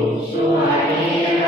Yeshua